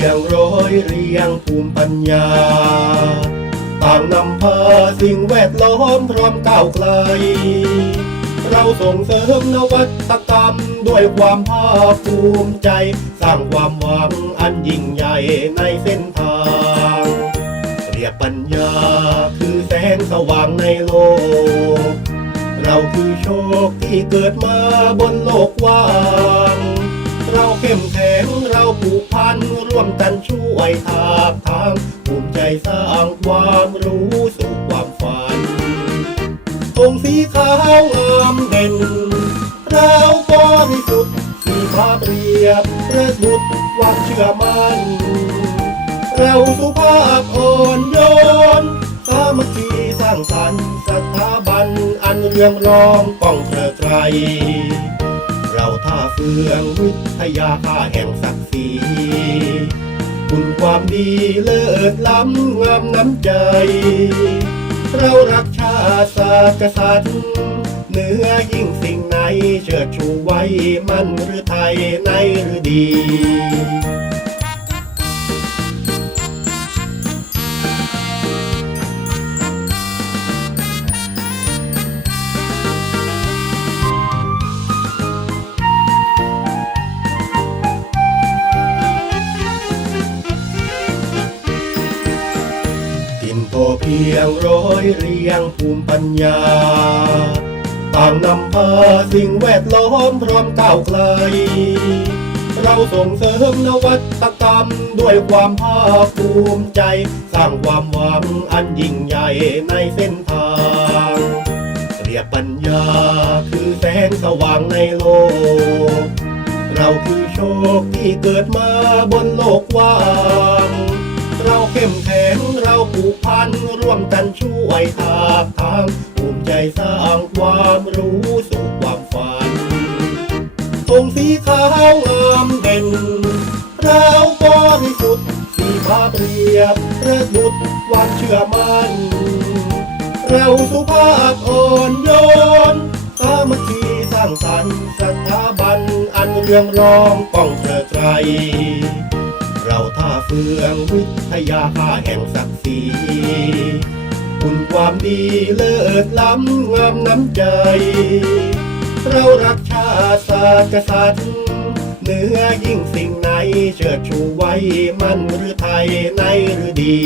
ยงร้อยเรียงภูมิปัญญา ต่างนำพาสิ่งแวดล้อมพร้อมก้าวไกล เราส่งเสริมนวัตกรรมด้วยความภาคภูมิใจ สร้างความหวังอันยิ่งใหญ่ในเส้นทางเรียกปัญญาคือแสงสว่างในโลก เราคือโชคที่เกิดมาบนโลกว่าง เราเข้มแข็งเราผูกพัน วมกันช่วยทาบทางภูมิใจสร้างความรู้สู่ความฝันธงสีขาวงามเด่นเราบริสุทธิ์สีฟ้าเปรียบประดุจความเชื่อมั่นเราสุภาพอ่อนโยนสามัคคีสร้างสรรค์สถาบันอันเรืองรองป้องเธอไกร เราท่าเฟืองวิทยาค่าแห่งศักดิ์ศรีคุณความดีเลิศล้ำงามน้ำใจ เรารักชาติศาสตร์กษัตริย์เหนือยิ่งสิ่งไหนเชิดชูไว้มันหรือไทยในหรือดี กินพอเพียงร้อยเรียงภูมิปัญญา ต่างนำพาสิ่งแวดล้อมพร้อมก้าวไกล เราส่งเสริมนวัตกรรมด้วยความภาคภูมิใจ สร้างความหวังอันยิ่งใหญ่ในเส้นทางเรียกปัญญาคือแสงสว่างในโลก เราคือโชคที่เกิดมาบนโลกว่าง เข้มแข็งเราผูกพันร่วมกันช่วยทาทางภูมิใจสร้างความรู้สู่ความฝันธงสีขาวงามเด่นเราบริสุทธิ์สีฟ้าเปรียบประดุจความเชื่อมั่นเราสุภาพอ่อนโยนสามัคคีสร้างสรรค์สถาบันอันเรื่องรองป้องเธอไกร เฟืองวิทยาคาแห่งศักดิ์ศรีคุณความดีเลิศล้ำงามน้ำใจ เรารักชาติศาสตร์กษัตริย์เหนือยิ่งสิ่งไหนเชิดชูไว้มันหรือไทยในหรือดี